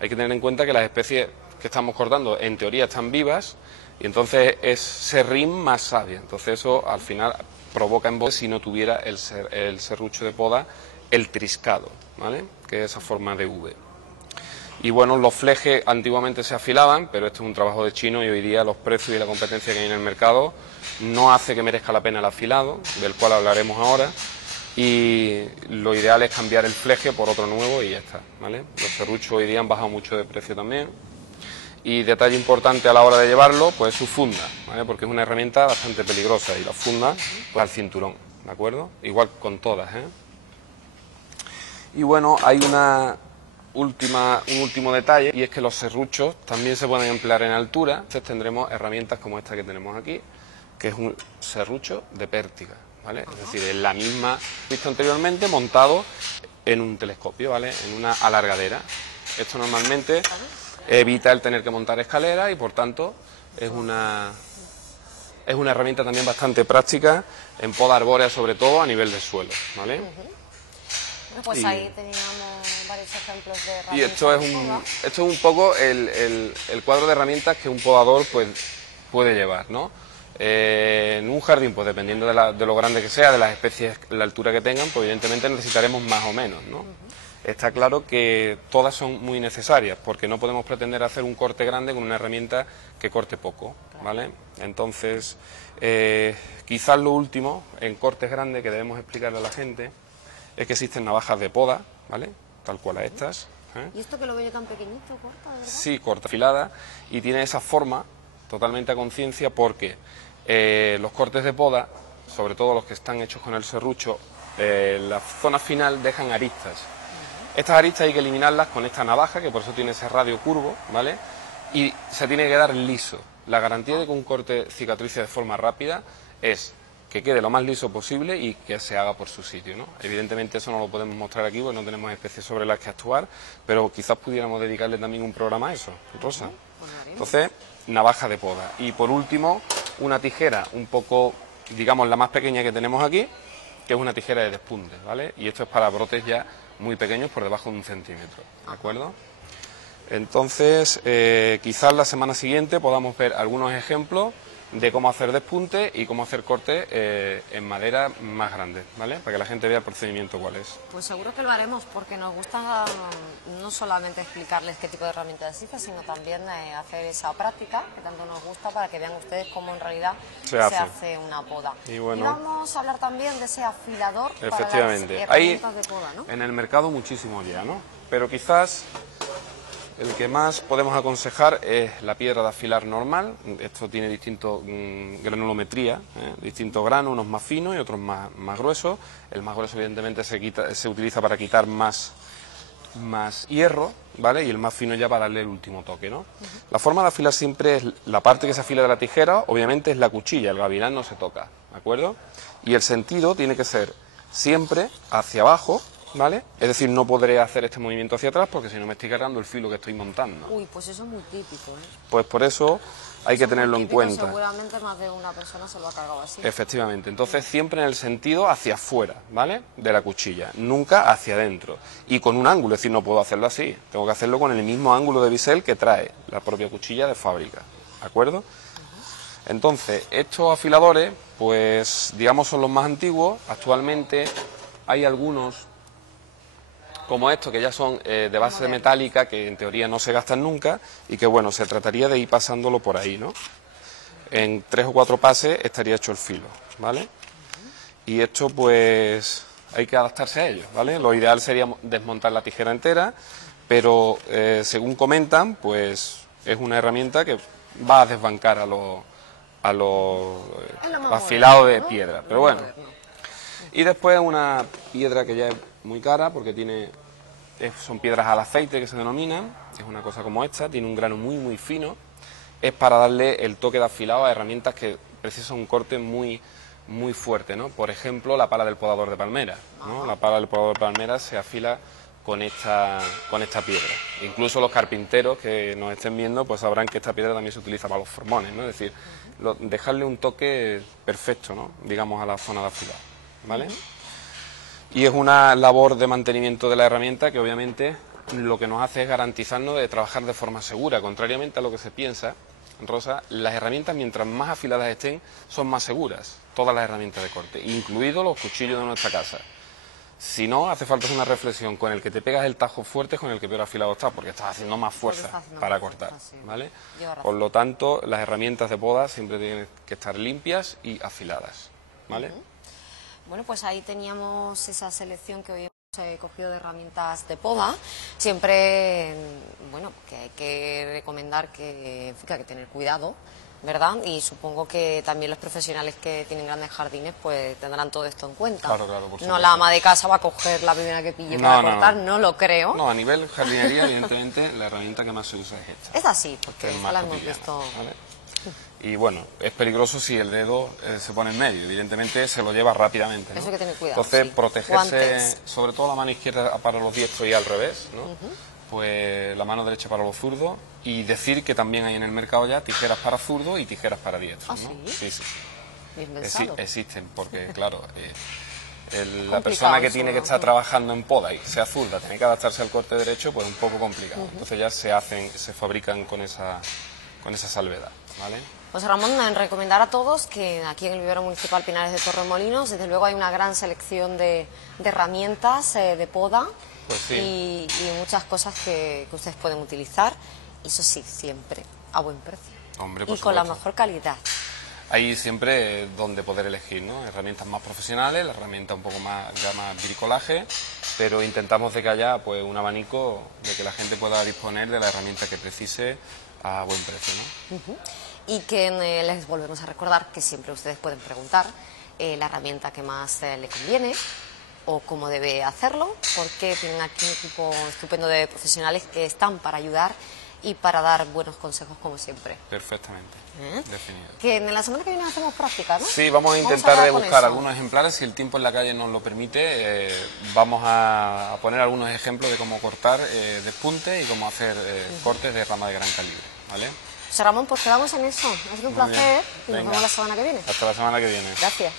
Hay que tener en cuenta que las especies que estamos cortando en teoría están vivas y entonces es serrín más savia. Entonces eso al final provoca en si no tuviera el serrucho de poda el triscado, ¿vale? Que es esa forma de V. Y bueno, los flejes antiguamente se afilaban, pero esto es un trabajo de chino y hoy día los precios y la competencia que hay en el mercado no hace que merezca la pena el afilado, del cual hablaremos ahora, y lo ideal es cambiar el fleje por otro nuevo y ya está, ¿vale? Los serruchos hoy día han bajado mucho de precio también. Y detalle importante a la hora de llevarlo, pues su funda, ¿vale? Porque es una herramienta bastante peligrosa y la funda, pues al cinturón, ¿de acuerdo? Igual con todas, ¿eh? Y bueno, hay un último detalle, y es que los serruchos también se pueden emplear en altura. Entonces tendremos herramientas como esta que tenemos aquí, que es un serrucho de pértiga, ¿vale? Es decir, es la misma visto anteriormente montado en un telescopio, ¿vale? En una alargadera. Esto normalmente evita el tener que montar escaleras y por tanto es una herramienta también bastante práctica en poda arbórea, sobre todo a nivel de suelo, ¿vale? Pues ahí teníamos varios ejemplos de herramientas. Y esto es un poco el cuadro de herramientas que un podador pues puede llevar, ¿no? En un jardín, pues dependiendo de lo grande que sea, de las especies, la altura que tengan, pues evidentemente necesitaremos más o menos, ¿no? Está claro que todas son muy necesarias, porque no podemos pretender hacer un corte grande con una herramienta que corte poco, ¿vale? Entonces, quizás lo último, en cortes grandes, que debemos explicarle a la gente, es que existen navajas de poda, ¿vale? Tal cual a estas. ¿Y esto que lo veo yo tan pequeñito, corta, de verdad? Sí, corta, afilada, y tiene esa forma totalmente a conciencia porque los cortes de poda, sobre todo los que están hechos con el serrucho, la zona final dejan aristas. Estas aristas hay que eliminarlas con esta navaja, que por eso tiene ese radio curvo, ¿vale? Y se tiene que quedar liso. La garantía de que un corte cicatrice de forma rápida es que quede lo más liso posible y que se haga por su sitio, ¿no? Evidentemente eso no lo podemos mostrar aquí porque no tenemos especies sobre las que actuar, pero quizás pudiéramos dedicarle también un programa a eso, Rosa. Entonces, navaja de poda. Y por último, una tijera un poco, digamos, la más pequeña que tenemos aquí, que es una tijera de despunte, ¿vale? Y esto es para brotes ya muy pequeños, por debajo de 1 centímetro, ¿de acuerdo? Entonces, quizás la semana siguiente podamos ver algunos ejemplos de cómo hacer despunte y cómo hacer corte en madera más grande, ¿vale? Para que la gente vea el procedimiento cuál es. Pues seguro que lo haremos, porque nos gusta no solamente explicarles qué tipo de herramientas existe, sino también hacer esa práctica que tanto nos gusta para que vean ustedes cómo en realidad se hace una poda. Y vamos a hablar también de ese afilador para las herramientas de poda, ¿no? En el mercado muchísimos ya, ¿no? Pero quizás el que más podemos aconsejar es la piedra de afilar normal. Esto tiene distintos granulometría, distintos granos, unos más finos y otros más gruesos. El más grueso evidentemente se utiliza para quitar más hierro, ¿vale? Y el más fino ya para darle el último toque, ¿no? La forma de afilar siempre es la parte que se afila de la tijera, obviamente es la cuchilla, el gavilán no se toca, ¿de acuerdo? Y el sentido tiene que ser siempre hacia abajo, ¿vale? Es decir, no podré hacer este movimiento hacia atrás porque si no me estoy cargando el filo que estoy montando. Uy, pues eso es muy típico, ¿eh? Pues por eso hay que tenerlo en cuenta. Seguramente más de una persona se lo ha cargado así. Efectivamente, entonces siempre en el sentido hacia afuera, ¿vale? De la cuchilla, nunca hacia adentro. Y con un ángulo, es decir, no puedo hacerlo así. Tengo que hacerlo con el mismo ángulo de bisel que trae la propia cuchilla de fábrica, ¿de acuerdo? Entonces, estos afiladores, pues digamos son los más antiguos. Actualmente hay algunos como estos, que ya son de base metálica, que en teoría no se gastan nunca, y que bueno, se trataría de ir pasándolo por ahí, ¿no? En 3 o 4 pases estaría hecho el filo, ¿vale? Y esto pues hay que adaptarse a ello, ¿vale? Lo ideal sería desmontar la tijera entera, pero según comentan, pues es una herramienta que va a desbancar a los afilados de piedra, pero bueno. Y después una piedra que ya es muy cara porque son piedras al aceite que se denominan, es una cosa como esta, tiene un grano muy fino, es para darle el toque de afilado a herramientas que precisan un corte muy fuerte, ¿no? Por ejemplo, la pala del podador de palmera, ¿no? La pala del podador de palmera se afila con esta piedra. Incluso los carpinteros que nos estén viendo pues sabrán que esta piedra también se utiliza para los formones, ¿no? Es decir, dejarle un toque perfecto, ¿no? Digamos, a la zona de afilado, ¿vale? Y es una labor de mantenimiento de la herramienta que obviamente lo que nos hace es garantizarnos de trabajar de forma segura, contrariamente a lo que se piensa. Rosa, las herramientas, mientras más afiladas estén, son más seguras, todas las herramientas de corte, incluidos los cuchillos de nuestra casa. Si no, hace falta una reflexión: con el que te pegas el tajo fuerte es con el que peor afilado está, porque estás haciendo más fuerza para cortar, ¿vale? Por lo tanto, las herramientas de poda siempre tienen que estar limpias y afiladas, ¿vale? Bueno, pues ahí teníamos esa selección que hoy hemos cogido de herramientas de poda. Siempre, bueno, que hay que recomendar que hay que tener cuidado, ¿verdad? Y supongo que también los profesionales que tienen grandes jardines pues tendrán todo esto en cuenta. Claro, por supuesto. No la ama de casa va a coger la primera que pille para cortar, no lo creo. No, a nivel jardinería, evidentemente, la herramienta que más se usa es esta. Es así, porque esta la hemos visto. ¿Vale? Y bueno, es peligroso si el dedo se pone en medio, evidentemente se lo lleva rápidamente, ¿no? Eso hay que tener cuidado. Entonces, protegerse, sobre todo la mano izquierda para los diestros y al revés, ¿no? Pues la mano derecha para los zurdos, y decir que también hay en el mercado ya tijeras para zurdos y tijeras para diestros, ¿no? ¿Sí? Sí. Bien pensado. Existen, porque claro, la persona que tiene que estar trabajando en poda y sea zurda, tiene que adaptarse al corte derecho, pues es un poco complicado. Entonces ya se fabrican con esa salvedad, ¿vale? Pues Ramón, recomendar a todos que aquí en el Vivero Municipal Pinares de Torremolinos, desde luego hay una gran selección de herramientas de poda, pues sí, y muchas cosas que ustedes pueden utilizar, y eso sí, siempre a buen precio. Hombre, y con la mejor calidad. Hay siempre donde poder elegir, ¿no? Herramientas más profesionales, la herramienta un poco más bricolaje, pero intentamos de que haya pues un abanico de que la gente pueda disponer de la herramienta que precise a buen precio, ¿no? Y que les volvemos a recordar que siempre ustedes pueden preguntar la herramienta que más le conviene o cómo debe hacerlo, porque tienen aquí un equipo estupendo de profesionales que están para ayudar y para dar buenos consejos como siempre. Perfectamente, definido. Que en la semana que viene hacemos práctica, ¿no? Sí, vamos a intentar de buscar algunos ejemplares, si el tiempo en la calle nos lo permite, vamos a poner algunos ejemplos de cómo cortar despunte y cómo hacer cortes de rama de gran calibre, ¿vale? José Ramón, pues quedamos en eso. Ha sido un placer y nos vemos la semana que viene. Hasta la semana que viene. Gracias.